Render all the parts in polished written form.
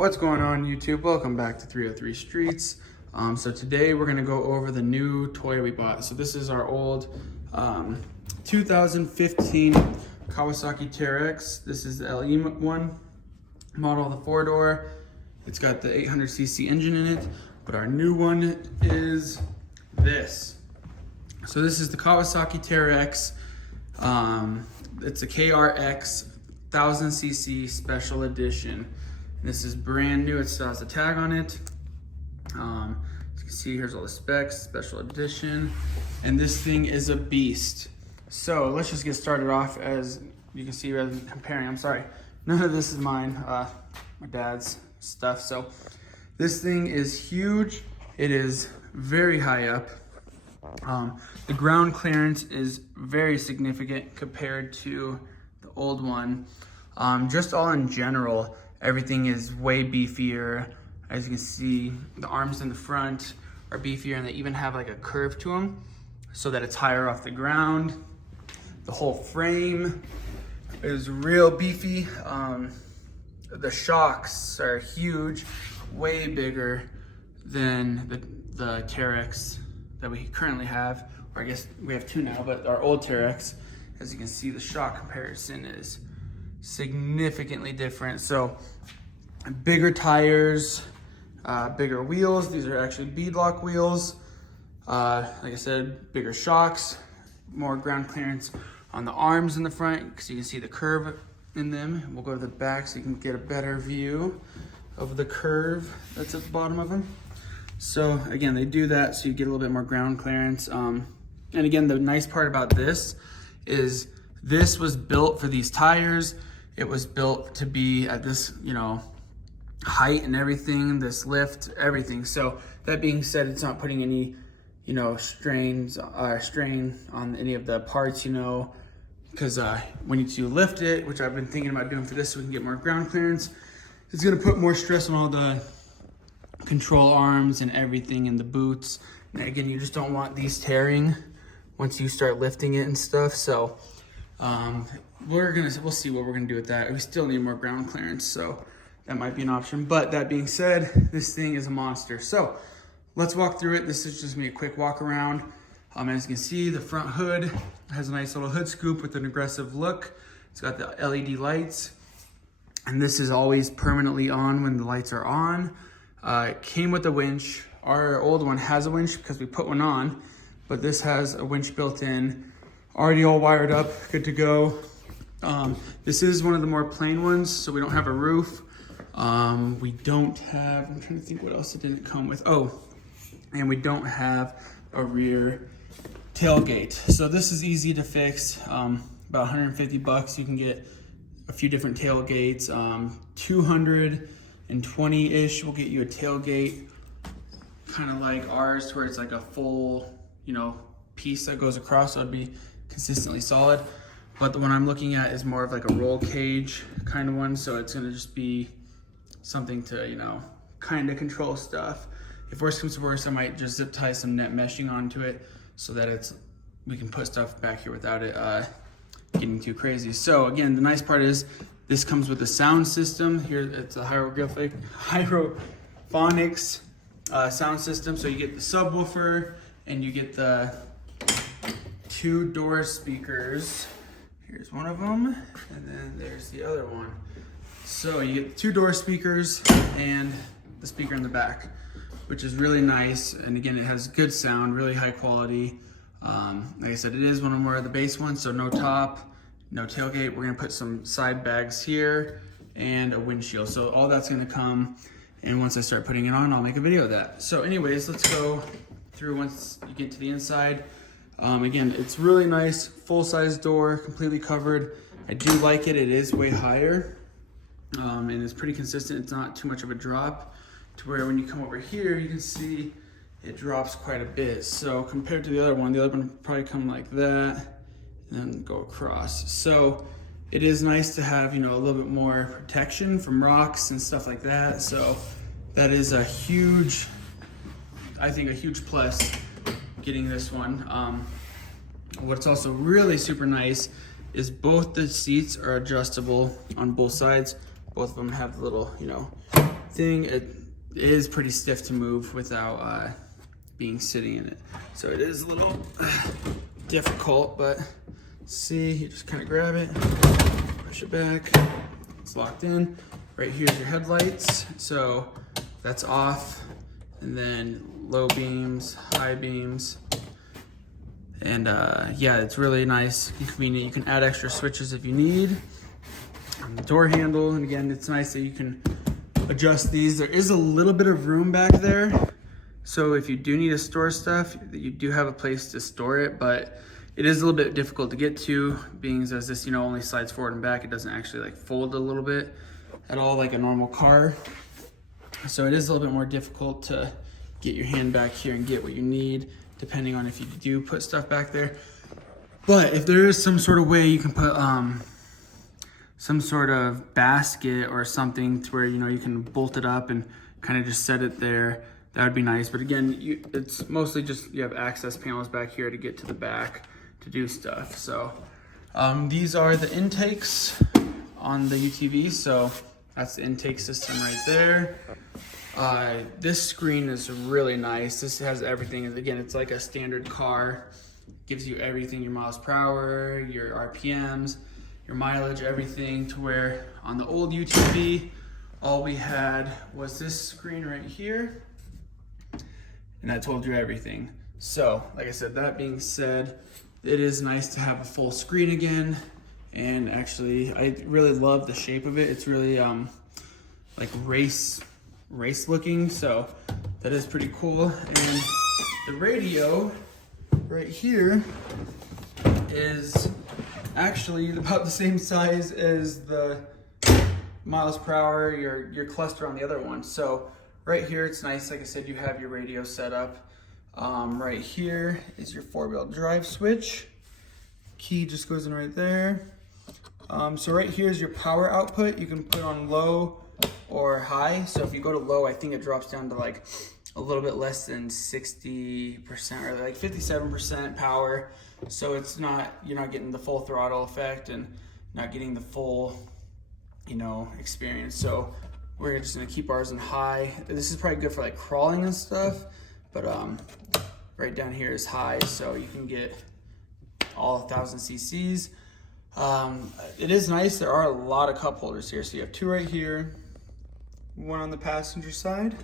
What's going on, YouTube? Welcome back to 303 Streets. So today we're gonna go over the new toy we bought. So this is our old 2015 Kawasaki Teryx. This is the LE one model, the 4-door. It's got the 800cc engine in it, but our new one is this. So this is the Kawasaki Teryx. It's a KRX 1000cc special edition. This is brand new. It still has a tag on it. As you can see, here's all the specs, special edition. And this thing is a beast. So let's just get started off. As you can see, rather than comparing, I'm sorry, none of this is mine, my dad's stuff. So this thing is huge. It is very high up. The ground clearance is very significant compared to the old one. Just all in general, everything is way beefier. As you can see, the arms in the front are beefier, and they even have like a curve to them so that it's higher off the ground. The whole frame is real beefy. The shocks are huge, way bigger than the Teryx that we currently have, or I guess we have two now, but our old Teryx, as you can see, the shock comparison is significantly different. So bigger tires, bigger wheels. These are actually beadlock wheels. Like I said, bigger shocks, more ground clearance on the arms in the front, because you can see the curve in them. We'll go to the back so you can get a better view of the curve that's at the bottom of them. So again, they do that so you get a little bit more ground clearance. And again, the nice part about this is this was built for these tires. It was built to be at this, height and everything, this lift, everything. So that being said, it's not putting any, strain on any of the parts, because when you lift it, which I've been thinking about doing for this so we can get more ground clearance, it's gonna put more stress on all the control arms and everything in the boots. And again, you just don't want these tearing once you start lifting it and stuff. So we'll see what we're gonna do with that. We still need more ground clearance, so that might be an option. But that being said, this thing is a monster. So let's walk through it. This is just me a quick walk around. As you can see, the front hood has a nice little hood scoop with an aggressive look. It's got the LED lights, and this is always permanently on when the lights are on. It came with a winch. Our old one has a winch because we put one on, but this has a winch built in, already all wired up, good to go. This is one of the more plain ones, so we don't have a roof. We don't have, I'm trying to think what else it didn't come with. Oh, and we don't have a rear tailgate. So this is easy to fix. About 150 bucks, you can get a few different tailgates. 220-ish will get you a tailgate, kind of like ours, where it's like a full, piece that goes across, so it'd be consistently solid. But the one I'm looking at is more of like a roll cage kind of one, so it's gonna just be something to, kind of control stuff. If worse comes to worse, I might just zip tie some net meshing onto it so that we can put stuff back here without it getting too crazy. So again, the nice part is this comes with a sound system. Here it's a hydrophonics sound system. So you get the subwoofer and you get the 2-door speakers. Here's one of them, and then there's the other one. So you get the 2-door speakers and the speaker in the back, which is really nice. And again, it has good sound, really high quality. Like I said, it is one of more the base ones, so no top, no tailgate. We're gonna put some side bags here and a windshield. So all that's gonna come, and once I start putting it on, I'll make a video of that. So anyways, let's go through once you get to the inside. Again, it's really nice, full-size door, completely covered. I do like it. It is way higher, and it's pretty consistent. It's not too much of a drop to where when you come over here, you can see it drops quite a bit. So compared to the other one would probably come like that and then go across. So it is nice to have, a little bit more protection from rocks and stuff like that. So that is I think a huge plus getting this one. What's also really super nice is both the seats are adjustable on both sides. Both of them have the little, thing. It is pretty stiff to move without being sitting in it. So it is a little difficult, but see, you just kind of grab it, push it back, it's locked in. Right here's your headlights, so that's off, and then low beams, high beams, and yeah, it's really nice and convenient. You can add extra switches if you need. The door handle, and again, it's nice that you can adjust these. There is a little bit of room back there, so if you do need to store stuff, you do have a place to store it, but it is a little bit difficult to get to, being as this, you know, only slides forward and back. It doesn't actually like fold a little bit at all like a normal car. So it is a little bit more difficult to get your hand back here and get what you need, depending on if you do put stuff back there. But if there is some sort of way you can put some sort of basket or something to where, you know, you can bolt it up and kind of just set it there, that would be nice. But again, it's mostly just you have access panels back here to get to the back to do stuff. So these are the intakes on the UTV. So that's the intake system right there. This screen is really nice. This has everything. Again, it's like a standard car. Gives you everything, your miles per hour, your RPMs, your mileage, everything, to where on the old UTV, all we had was this screen right here, and that told you everything. So, like I said, that being said, it is nice to have a full screen again, and actually, I really love the shape of it. It's really like race looking, so that is pretty cool. And the radio right here is actually about the same size as the miles per hour, your cluster on the other one. So right here, it's nice. Like I said, you have your radio set up. Right here is your 4-wheel drive switch. Key just goes in right there. So right here is your power output. You can put on low or high. So if you go to low, I think it drops down to like a little bit less than 60% or like 57% power. So it's not, you're not getting the full throttle effect and not getting the full, you know, experience. So we're just gonna keep ours in high. This is probably good for like crawling and stuff, but right down here is high, so you can get all 1,000 cc's. It is nice. There are a lot of cup holders here. So you have 2 right here, 1 on the passenger side,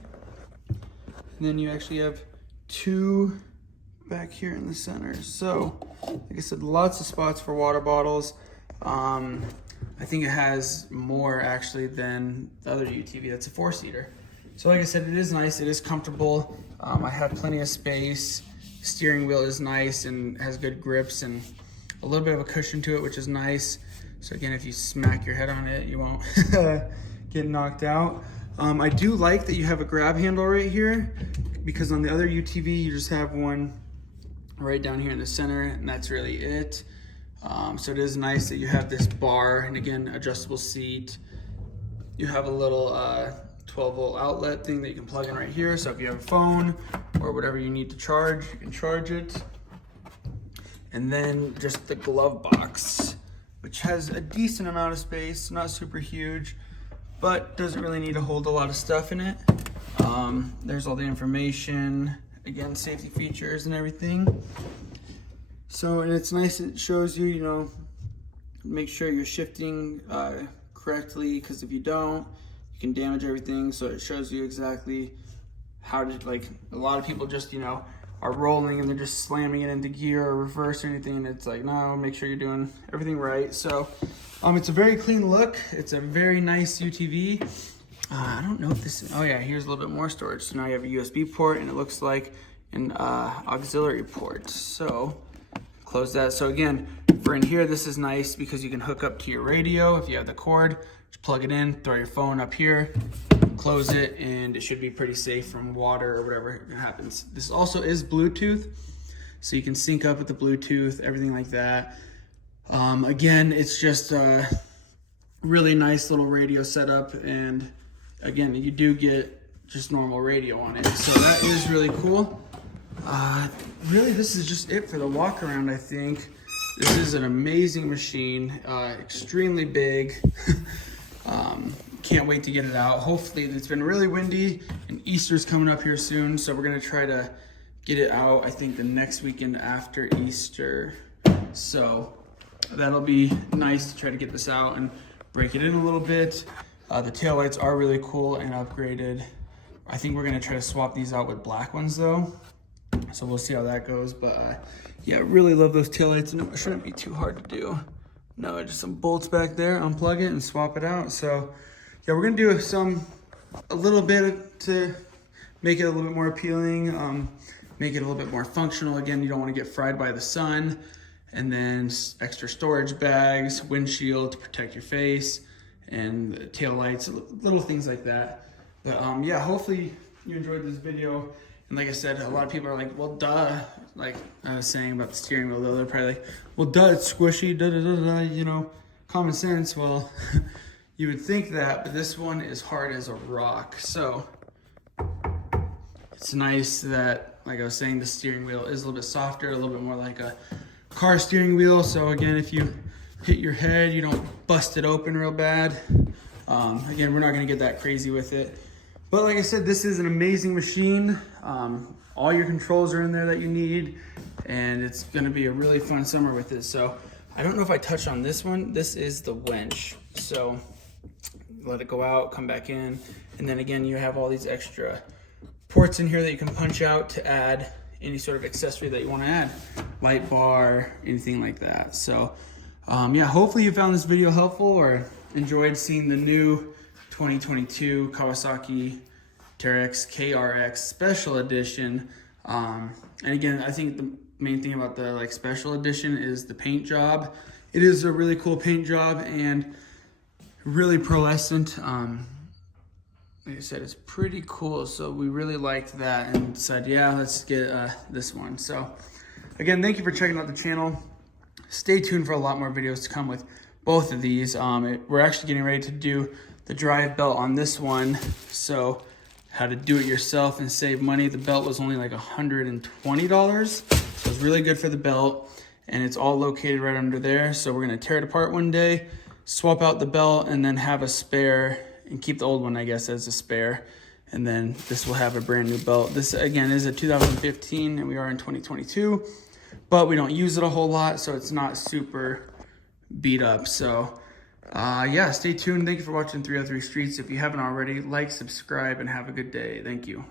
and then you actually have 2 back here in the center. So, like I said, lots of spots for water bottles. I think it has more actually than the other UTV. That's a 4-seater. So like I said, it is nice, it is comfortable. I have plenty of space. Steering wheel is nice and has good grips and a little bit of a cushion to it, which is nice. So again, if you smack your head on it, you won't get knocked out. I do like that you have a grab handle right here, because on the other UTV, you just have one right down here in the center, and that's really it. So it is nice that you have this bar, and again, adjustable seat. You have a little 12-volt outlet thing that you can plug in right here. So if you have a phone or whatever you need to charge, you can charge it. And then just the glove box, which has a decent amount of space, not super huge, but doesn't really need to hold a lot of stuff in it. There's all the information, again, safety features and everything. So, and it's nice, it shows you, you know, make sure you're shifting correctly, because if you don't, you can damage everything. So it shows you exactly how to, like, a lot of people just, you know, are rolling and they're just slamming it into gear or reverse or anything, and it's like, no, make sure you're doing everything right. So it's a very clean look. It's a very nice UTV. I don't know if this is, oh yeah, here's a little bit more storage. So now you have a USB port, and it looks like an auxiliary port. So close that. So again, for in here, this is nice because you can hook up to your radio if you have the cord. Just plug it in, throw your phone up here, close it, and it should be pretty safe from water or whatever happens. This also is Bluetooth, so you can sync up with the Bluetooth, everything like that. Again, it's just a really nice little radio setup, and again, you do get just normal radio on it, so that is really cool. Really, this is just it for the walk around, I think. This is an amazing machine, extremely big. can't wait to get it out. Hopefully, it's been really windy and Easter's coming up here soon, so we're gonna try to get it out, I think the next weekend after Easter. So that'll be nice to try to get this out and break it in a little bit. The taillights are really cool and upgraded. I think we're gonna try to swap these out with black ones though. So we'll see how that goes. But yeah, really love those taillights, and it shouldn't be too hard to do. No, just some bolts back there, unplug it and swap it out. So yeah, we're gonna do a little bit to make it a little bit more appealing, make it a little bit more functional. Again, you don't wanna get fried by the sun. And then extra storage bags, windshield to protect your face, and tail lights, little things like that. But yeah, hopefully you enjoyed this video. And like I said, a lot of people are like, well, duh. Like I was saying about the steering wheel, though, they're probably like, well, duh, it's squishy, da da da da, you know, common sense. Well, you would think that, but this one is hard as a rock. So it's nice that, like I was saying, the steering wheel is a little bit softer, a little bit more like a car steering wheel. So again, if you hit your head, you don't bust it open real bad. Again, we're not gonna get that crazy with it. But like I said, this is an amazing machine. All your controls are in there that you need, and it's gonna be a really fun summer with it. So I don't know if I touched on this one. This is the winch. So let it go out, come back in. And then again, you have all these extra ports in here that you can punch out to add any sort of accessory that you want to add, light bar, anything like that. So yeah, hopefully you found this video helpful or enjoyed seeing the new 2022 Kawasaki Teryx KRX Special Edition. And again, I think the main thing about the special edition is the paint job. It is a really cool paint job and really pearlescent. Like I said, it's pretty cool. So we really liked that and decided, yeah, let's get this one. So again, thank you for checking out the channel. Stay tuned for a lot more videos to come with both of these. We're actually getting ready to do the drive belt on this one. So how to do it yourself and save money. The belt was only like $120. So it's really good for the belt, and it's all located right under there. So we're gonna tear it apart one day, swap out the belt, and then have a spare and keep the old one, I guess, as a spare. And then this will have a brand new belt. This again is a 2015 and we are in 2022, but we don't use it a whole lot, so it's not super beat up. So yeah, stay tuned. Thank you for watching 303 Streets. If you haven't already, like, subscribe, and have a good day. Thank you.